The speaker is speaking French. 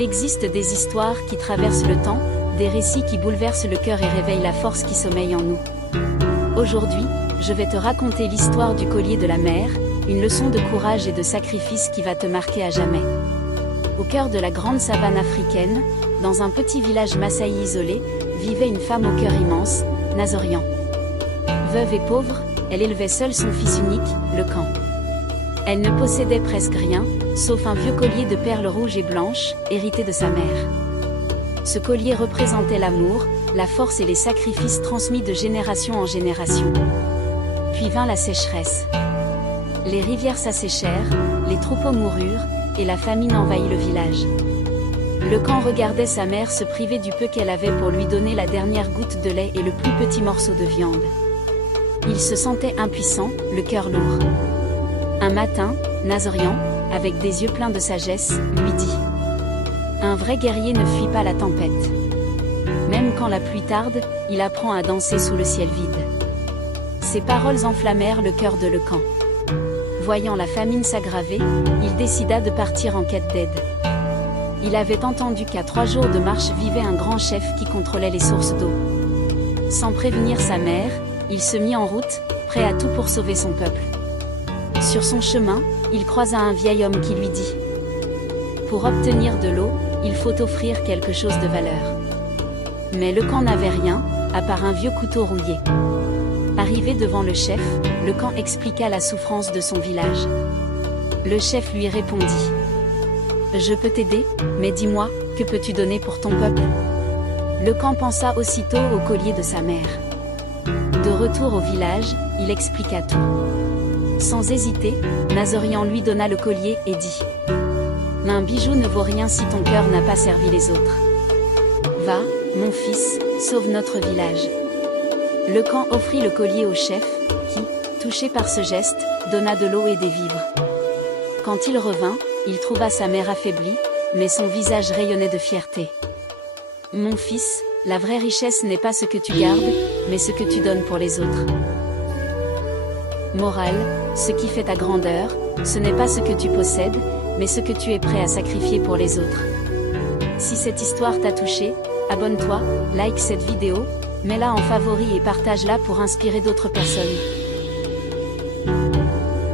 Il existe des histoires qui traversent le temps, des récits qui bouleversent le cœur et réveillent la force qui sommeille en nous. Aujourd'hui, je vais te raconter l'histoire du collier de la mer, une leçon de courage et de sacrifice qui va te marquer à jamais. Au cœur de la grande savane africaine, dans un petit village massaï isolé, vivait une femme au cœur immense, Nazorian. Veuve et pauvre, elle élevait seule son fils unique, Lecan. Elle ne possédait presque rien, sauf un vieux collier de perles rouges et blanches, hérité de sa mère. Ce collier représentait l'amour, la force et les sacrifices transmis de génération en génération. Puis vint la sécheresse. Les rivières s'asséchèrent, les troupeaux moururent, et la famine envahit le village. Lecan regardait sa mère se priver du peu qu'elle avait pour lui donner la dernière goutte de lait et le plus petit morceau de viande. Il se sentait impuissant, le cœur lourd. Un matin, Nazorian, avec des yeux pleins de sagesse, lui dit : « Un vrai guerrier ne fuit pas la tempête. Même quand la pluie tarde, il apprend à danser sous le ciel vide. » Ces paroles enflammèrent le cœur de Lecan. Voyant la famine s'aggraver, il décida de partir en quête d'aide. Il avait entendu qu'à 3 jours de marche vivait un grand chef qui contrôlait les sources d'eau. Sans prévenir sa mère, il se mit en route, prêt à tout pour sauver son peuple. Sur son chemin, il croisa un vieil homme qui lui dit : « Pour obtenir de l'eau, il faut offrir quelque chose de valeur. » Mais Lecan n'avait rien, à part un vieux couteau rouillé. Arrivé devant le chef, Lecan expliqua la souffrance de son village. Le chef lui répondit : « Je peux t'aider, mais dis-moi, que peux-tu donner pour ton peuple ?» Lecan pensa aussitôt au collier de sa mère. De retour au village, il expliqua tout. Sans hésiter, Nazorian lui donna le collier et dit : « Un bijou ne vaut rien si ton cœur n'a pas servi les autres. Va, mon fils, sauve notre village. » Lecan offrit le collier au chef, qui, touché par ce geste, donna de l'eau et des vivres. Quand il revint, il trouva sa mère affaiblie, mais son visage rayonnait de fierté. « Mon fils, la vraie richesse n'est pas ce que tu gardes, mais ce que tu donnes pour les autres. » Morale, ce qui fait ta grandeur, ce n'est pas ce que tu possèdes, mais ce que tu es prêt à sacrifier pour les autres. Si cette histoire t'a touché, abonne-toi, like cette vidéo, mets-la en favori et partage-la pour inspirer d'autres personnes.